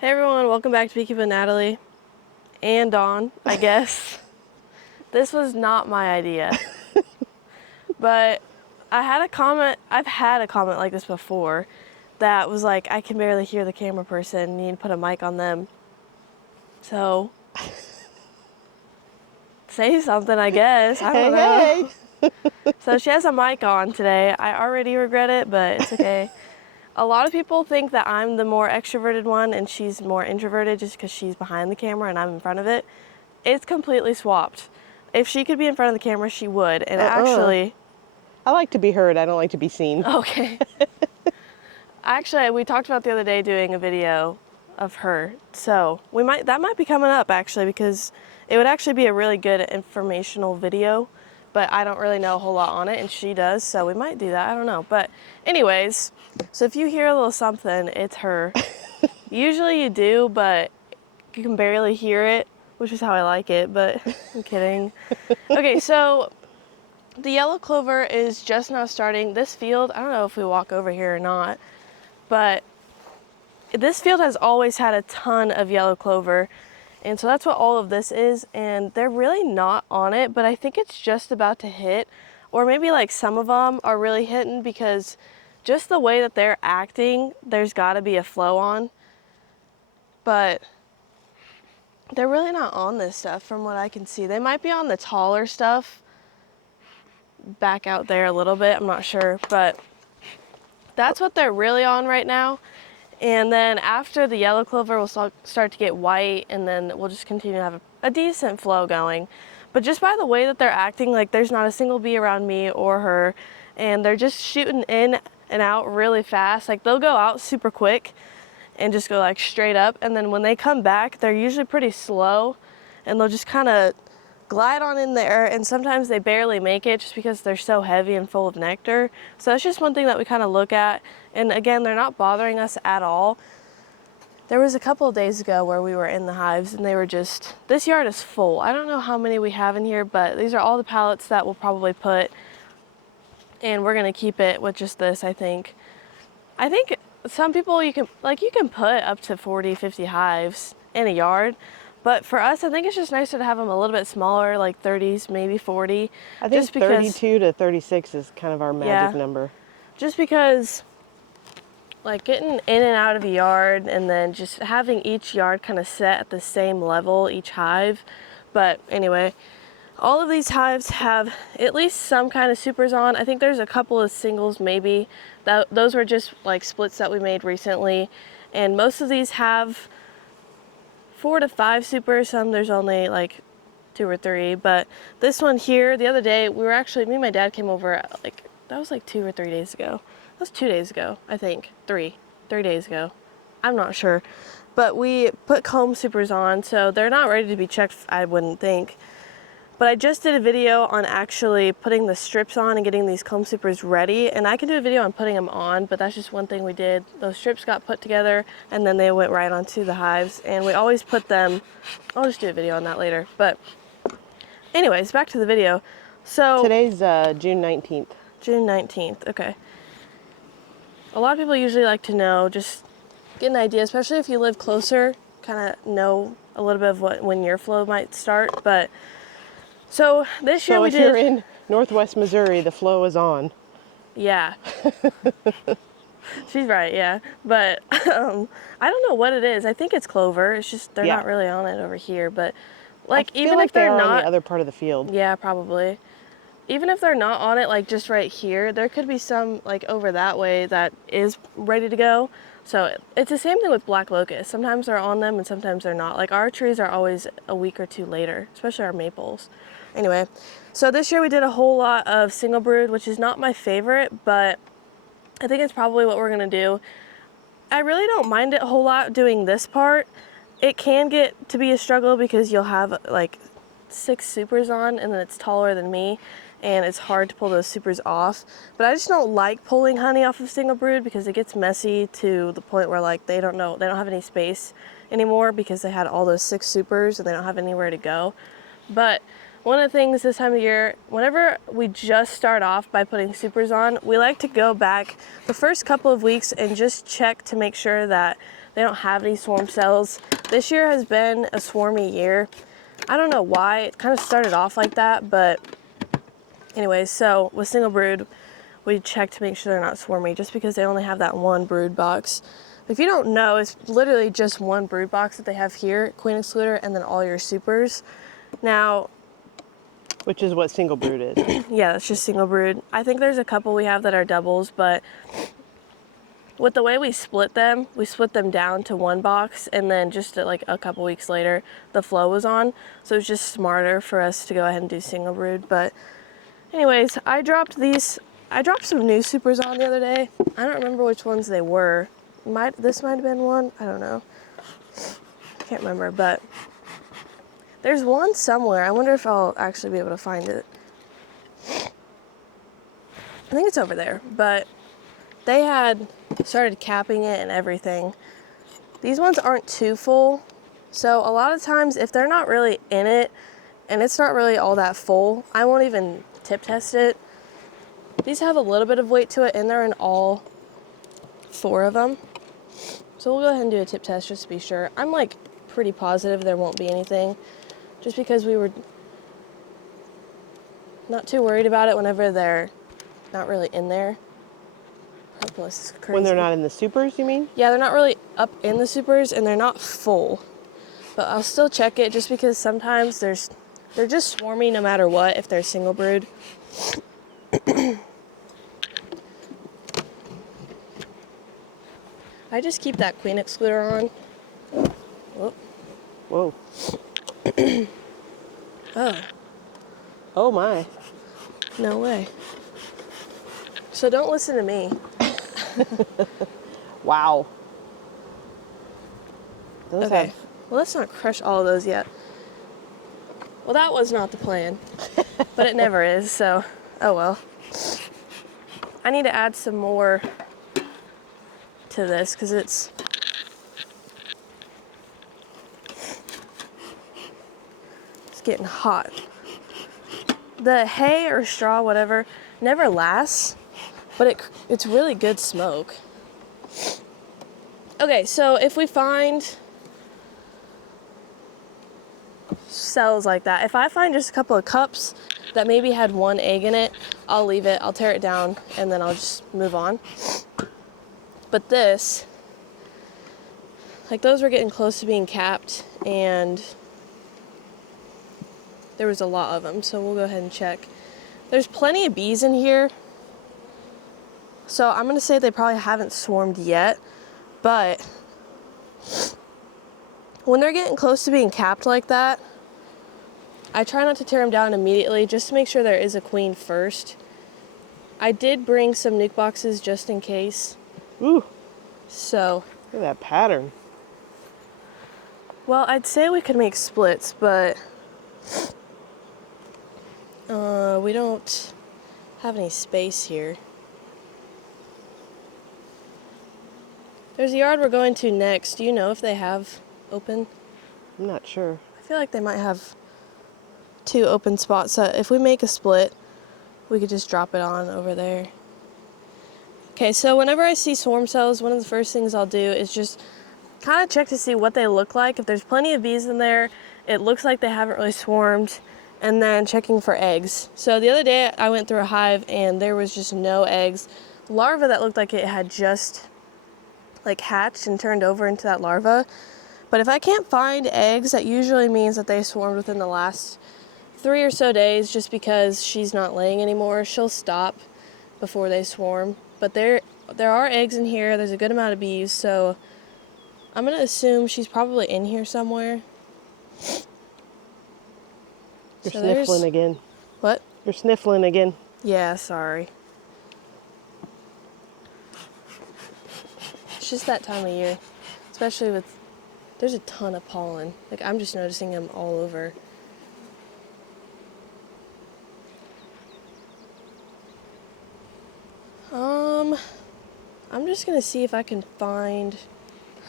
Hey everyone, welcome back to Beekeeping with Natalie and Dawn, I guess. This was not my idea, but I've had a comment like this before that was like, I can barely hear the camera person, you need to put a mic on them. So, say something, I guess, I don't know. Hey. So she has a mic on today. I already regret it, but it's okay. A lot of people think that I'm the more extroverted one and she's more introverted just because she's behind the camera and I'm in front of it. It's completely swapped. If she could be in front of the camera, she would. And actually, I like to be heard. I don't like to be seen. okay. Actually, we talked about the other day doing a video of her. So that might be coming up actually, because it would actually be a really good informational video, but I don't really know a whole lot on it and she does. So we might do that. I don't know. But anyways, so if you hear a little something, it's her. Usually you do, but you can barely hear it, which is how I like it, but I'm kidding. Okay, so the yellow clover is just now starting. This field, I don't know if we walk over here or not, but this field has always had a ton of yellow clover, and so that's what all of this is, and they're really not on it, but I think it's just about to hit, or maybe like some of them are really hitting because just the way that they're acting, there's got to be a flow on, but they're really not on this stuff from what I can see. They might be on the taller stuff back out there a little bit, I'm not sure, but that's what they're really on right now. And then after the yellow clover will start to get white, and then we'll just continue to have a decent flow going. But just by the way that they're acting, like there's not a single bee around me or her, and they're just shooting in and out really fast. Like they'll go out super quick and just go like straight up, and then when they come back, they're usually pretty slow, and they'll just kind of glide on in there, and sometimes they barely make it just because they're so heavy and full of nectar. So that's just one thing that we kind of look at. And again, they're not bothering us at all. There was a couple of days ago where we were in the hives and they were just, this yard is full. I don't know how many we have in here, but these are all the pallets that we'll probably put, and we're gonna keep it with just this, I think. I think some people you can put up to 40, 50 hives in a yard. But for us, I think it's just nicer to have them a little bit smaller, like 30s, maybe 40. I think just because, 32 to 36 is kind of our magic number. Just because, like, getting in and out of a yard and then just having each yard kind of set at the same level, each hive. But anyway, all of these hives have at least some kind of supers on. I think there's a couple of singles maybe. Those were just like splits that we made recently. And most of these have 4 to 5 supers. Some there's only like 2 or 3, but this one here, the other day, me and my dad came over, like, that was like 2 or 3 days ago. That was 2 days ago, I think. 3 days ago. I'm not sure. But we put comb supers on, so they're not ready to be checked, I wouldn't think. But I just did a video on actually putting the strips on and getting these comb supers ready, and I can do a video on putting them on, but that's just one thing we did. Those strips got put together and then they went right onto the hives, and we always put them, I'll just do a video on that later. But anyways, back to the video. So today's June 19th. June 19th, okay. A lot of people usually like to know, just get an idea, especially if you live closer, kind of know a little bit of when your flow might start. But so this year we did. So if you're in Northwest Missouri, the flow is on. Yeah. She's right, yeah. But I don't know what it is. I think it's clover. It's just they're not really on it over here. But like even if they're not on the other part of the field. Yeah, probably. Even if they're not on it, like just right here, there could be some like over that way that is ready to go. So it's the same thing with black locust. Sometimes they're on them and sometimes they're not. Like our trees are always a week or two later, especially our maples. Anyway, so this year we did a whole lot of single brood, which is not my favorite, but I think it's probably what we're gonna do. I really don't mind it a whole lot doing this part. It can get to be a struggle because you'll have like 6 supers on and then it's taller than me and it's hard to pull those supers off. But I just don't like pulling honey off of single brood because it gets messy to the point where like they don't have any space anymore because they had all those 6 supers and they don't have anywhere to go. But one of the things this time of year, whenever we just start off by putting supers on, we like to go back the first couple of weeks and just check to make sure that They don't have any swarm cells. This year has been a swarmy year. I don't know why. It kind of started off like that, but anyways, so with single brood, we check to make sure they're not swarmy just because they only have that one brood box. If you don't know, it's literally just one brood box that they have here, queen excluder, and then all your supers. Now, Which is what single brood is. yeah, that's just single brood. I think there's a couple we have that are doubles, but with the way we split them down to one box, and then just like a couple weeks later, the flow was on. So it was just smarter for us to go ahead and do single brood. But anyways, I dropped some new supers on the other day. I don't remember which ones they were. This might have been one. I don't know. I can't remember, but there's one somewhere. I wonder if I'll actually be able to find it. I think it's over there, but they had started capping it and everything. These ones aren't too full, so a lot of times if they're not really in it and it's not really all that full, I won't even tip test it. These have a little bit of weight to it, and they're in all 4 of them. So we'll go ahead and do a tip test just to be sure. I'm like pretty positive there won't be anything, just because we were not too worried about it whenever they're not really in there. This is crazy. When they're not in the supers, you mean? Yeah, they're not really up in the supers and they're not full. But I'll still check it just because sometimes they're just swarmy no matter what if they're single brood. I just keep that queen excluder on. Whoop. Whoa. Oh, Oh my. no way. So don't listen to me. Wow. Those Okay. have... Well, let's not crush all of those yet. Well, that was not the plan, but it never is, so oh well. I need to add some more to this because it's getting hot. The hay or straw, whatever, never lasts, but it's really good smoke. Okay, so if we find cells like that, if I find just a couple of cups that maybe had 1 egg in it, I'll leave it, I'll tear it down, and then I'll just move on. But this, like those were getting close to being capped, and there was a lot of them, so we'll go ahead and check. There's plenty of bees in here, so I'm gonna say they probably haven't swarmed yet, but when they're getting close to being capped like that, I try not to tear them down immediately just to make sure there is a queen first. I did bring some nuke boxes just in case. Ooh, So, look at that pattern. well, I'd say we could make splits, but we don't have any space here. There's a yard we're going to next. Do you know if they have open? I'm not sure. I feel like they might have 2 open spots. So if we make a split, we could just drop it on over there. Okay, so whenever I see swarm cells, one of the first things I'll do is just kind of check to see what they look like. If there's plenty of bees in there, it looks like they haven't really swarmed, and then checking for eggs. So the other day I went through a hive and there was just no eggs. Larva that looked like it had just like hatched and turned over into that larva. But if I can't find eggs, that usually means that they swarmed within the last 3 or so days, just because she's not laying anymore. She'll stop before they swarm. But there are eggs in here. There's a good amount of bees, so I'm gonna assume she's probably in here somewhere. You're So sniffling again. What? You're sniffling again. Yeah, sorry. It's just that time of year, especially with, there's a ton of pollen. Like, I'm just noticing them all over. I'm just gonna see if I can find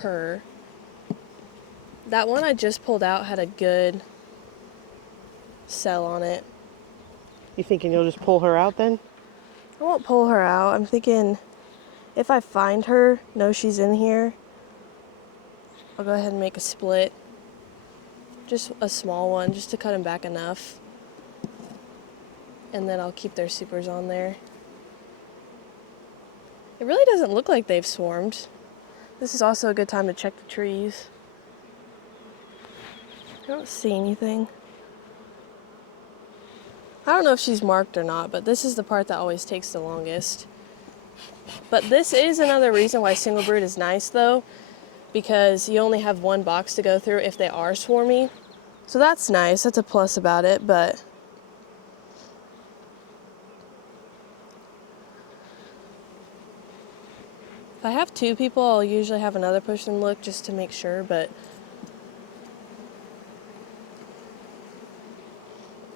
her. That one I just pulled out had a good cell on it. You thinking you'll just pull her out then? I won't pull her out. I'm thinking if I find her, know she's in here, I'll go ahead and make a split. Just a small one, just to cut them back enough. And then I'll keep their supers on there. It really doesn't look like they've swarmed. This is also a good time to check the trees. I don't see anything. I don't know if she's marked or not, but this is the part that always takes the longest. But this is another reason why single brood is nice though, because you only have one box to go through if they are swarmy. So that's nice, that's a plus about it, but if I have two people, I'll usually have another person look just to make sure, but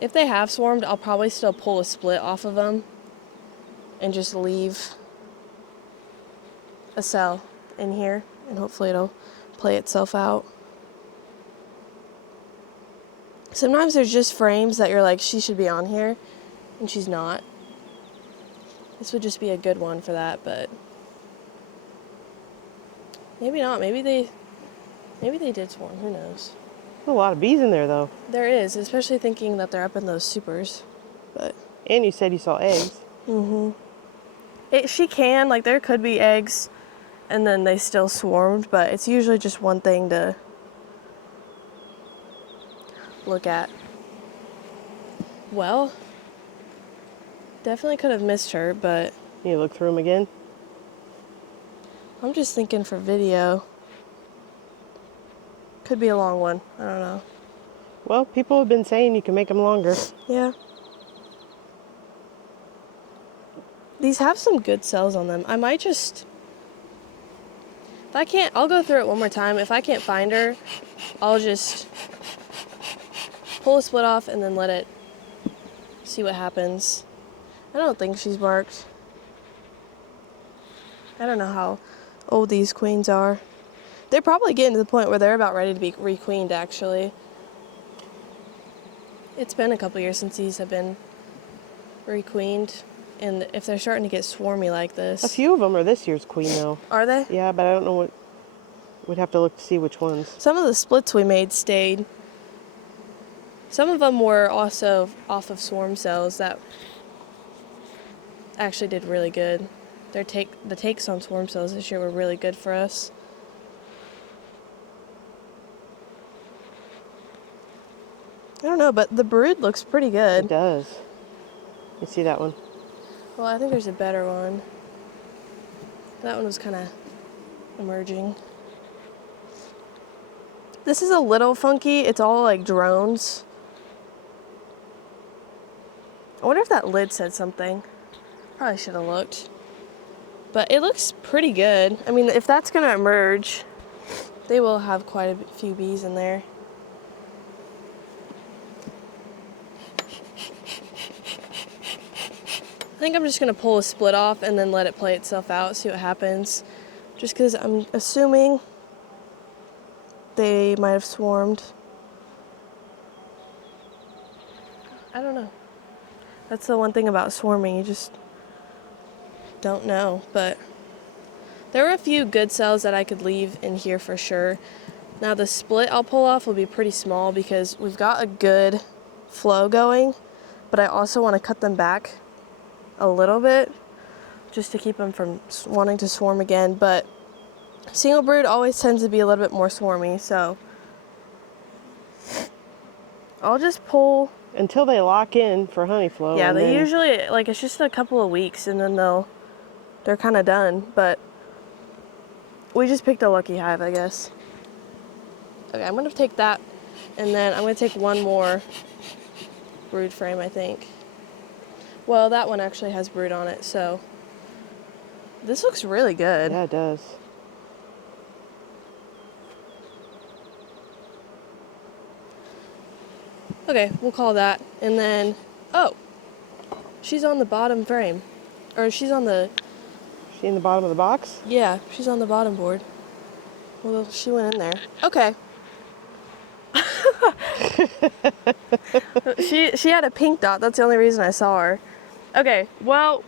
if they have swarmed, I'll probably still pull a split off of them and just leave a cell in here, and hopefully it'll play itself out. Sometimes there's just frames that you're like, she should be on here, and she's not. This would just be a good one for that, but maybe not. Maybe they did swarm. Who knows? A lot of bees in there though. There is, especially thinking that they're up in those supers. But And you said you saw eggs. she can, like, there could be eggs, and then they still swarmed, but it's usually just one thing to look at. Well, definitely could have missed her, but You look through them again. I'm just thinking for video. Could be a long one. I don't know. Well, people have been saying you can make them longer. Yeah. These have some good cells on them. I might just... If I can't, I'll go through it one more time. If I can't find her, I'll just pull a split off and then let it see what happens. I don't think she's marked. I don't know how old these queens are. They're probably getting to the point where they're about ready to be requeened, actually. It's been a couple years since these have been requeened, and if they're starting to get swarmy like this... A few of them are this year's queen though. Are they? Yeah, but I don't know what. We'd have to look to see which ones. Some of the splits we made stayed. Some of them were also off of swarm cells that actually did really good. The takes on swarm cells this year were really good for us. I don't know, but the brood looks pretty good. It does. You see that one? Well, I think there's a better one. That one was kind of emerging. This is a little funky. It's all like drones. I wonder if that lid said something. Probably should have looked. But it looks pretty good. I mean, if that's going to emerge, they will have quite a few bees in there. I think I'm just going to pull a split off and then let it play itself out, see what happens. Just because I'm assuming they might have swarmed. I don't know. That's the one thing about swarming, you just don't know. But there were a few good cells that I could leave in here for sure. Now the split I'll pull off will be pretty small because we've got a good flow going, but I also want to cut them back a little bit just to keep them from wanting to swarm again. But single brood always tends to be a little bit more swarmy, so I'll just pull Until they lock in for honey flow. Yeah, and they then usually, like, it's just a couple of weeks and then they're kind of done, but we just picked a lucky hive, I guess. Okay, I'm gonna take that, and then I'm gonna take one more brood frame, I think. Well, that one actually has brood on it, so this looks really good. Yeah, it does. Okay, we'll call that, and then, oh, she's on the bottom frame, or she's on the, She in the bottom of the box? yeah, she's on the bottom board. Well, she went in there. Okay. She had a pink dot. That's the only reason I saw her. Okay, well,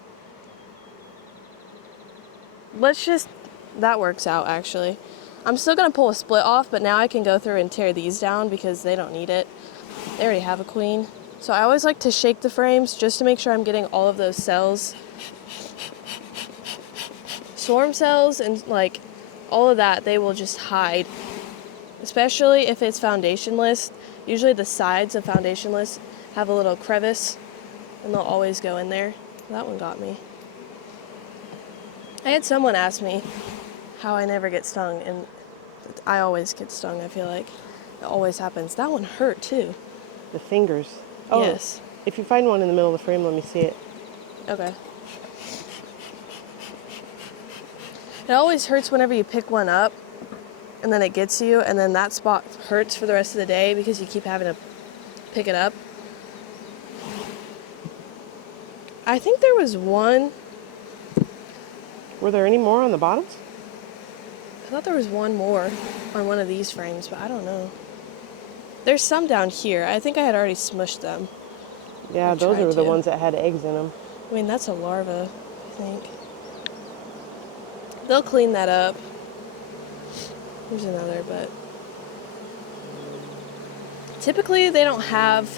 let's just, that works out actually. I'm still gonna pull a split off, but now I can go through and tear these down because they don't need it. They already have a queen. So I always like to shake the frames just to make sure I'm getting all of those cells. Swarm cells and like all of that, they will just hide. Especially if it's foundationless. Usually the sides of foundationless have a little crevice and they'll always go in there. That one got me. I had someone ask me how I never get stung, and I always get stung, I feel like. It always happens. That one hurt too. The fingers. Oh, Yes. if you find one in the middle of the frame, let me see it. Okay. It always hurts whenever you pick one up and then it gets you, and then that spot hurts for the rest of the day because you keep having to pick it up. I think there was one. Were there any more on the bottoms? I thought there was one more on one of these frames, but I don't know. There's some down here. I think I had already smushed them. Yeah, I those tried are the to. ones that had eggs in them. I mean, that's a larva, I think. They'll clean that up. There's another, but typically they don't have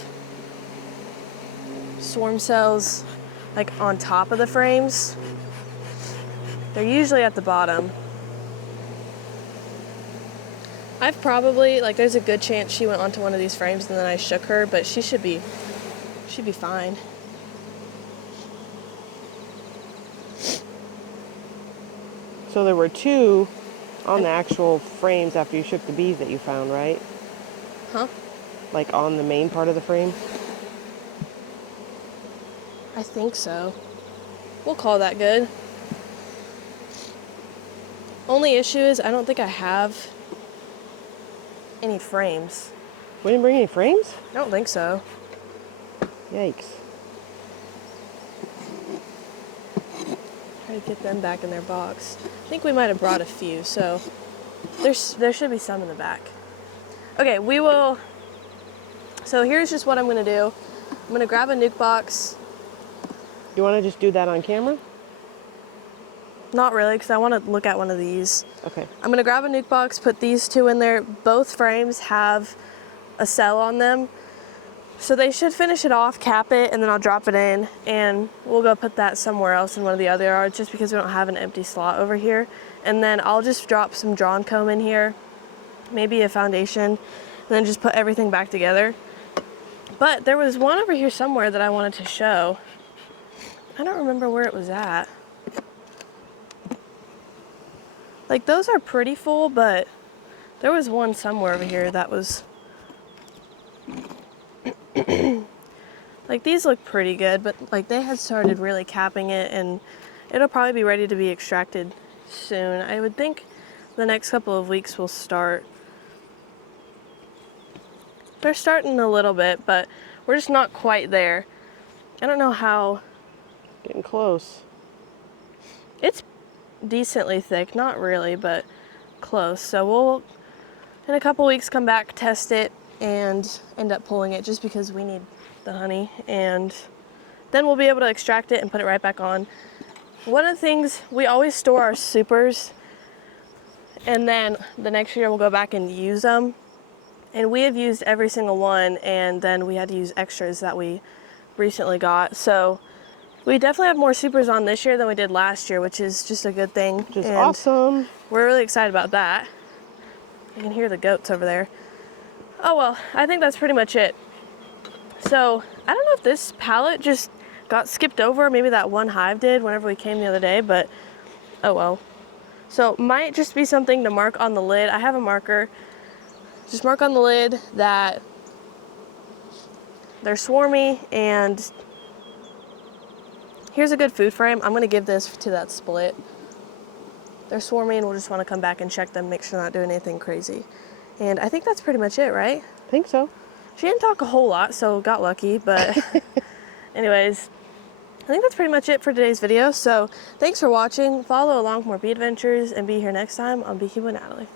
swarm cells like on top of the frames. They're usually at the bottom. I've probably, like, there's a good chance she went onto one of these frames and then I shook her, but she should be fine. So there were two on the actual frames after you shook the bees that you found, right? Huh? Like on the main part of the frame? I think so. We'll call that good. Only issue is I don't think I have any frames. We didn't bring any frames? I don't think so. Yikes. Try to get them back in their box. I think we might have brought a few, so there should be some in the back. Okay, we will. So here's just what I'm gonna do. I'm gonna grab a nuke box. You want to just do that on camera? Not really, because I want to look at one of these. Okay. I'm gonna grab a nuke box, put these two in there. Both frames have a cell on them. So they should finish it off, cap it, and then I'll drop it in, and we'll go put that somewhere else in one of the other yards just because we don't have an empty slot over here. And then I'll just drop some drawn comb in here, maybe a foundation, and then just put everything back together. But there was one over here somewhere that I wanted to show. I don't remember where it was at. Like, those are pretty full, but there was one somewhere over here that was like, these look pretty good, but like they had started really capping it, and it'll probably be ready to be extracted soon. I would think the next couple of weeks will start. They're starting a little bit, but we're just not quite there. I don't know how. Getting close. It's decently thick, not really, but close. So we'll, in a couple weeks, come back, test it, and end up pulling it just because we need the honey, and then we'll be able to extract it and put it right back on. One of the things, we always store our supers, and then the next year we'll go back and use them, and we have used every single one, and then we had to use extras that we recently got. So we definitely have more supers on this year than we did last year, which is just a good thing. Which is and awesome. we're really excited about that. You can hear the goats over there. Oh well, I think that's pretty much it. So I don't know if this pallet just got skipped over. Maybe that one hive did whenever we came the other day, but oh well. So might just be something to mark on the lid. I have a marker. Just mark on the lid that they're swarmy, and here's a good food frame. I'm gonna give this to that split. They're swarmy, and we'll just wanna come back and check them, make sure they're not doing anything crazy. And I think that's pretty much it, right? I think so. She didn't talk a whole lot, so got lucky, but anyways, I think that's pretty much it for today's video. So thanks for watching. Follow along for more bee adventures, and be here next time on Beekeeping with Natalie.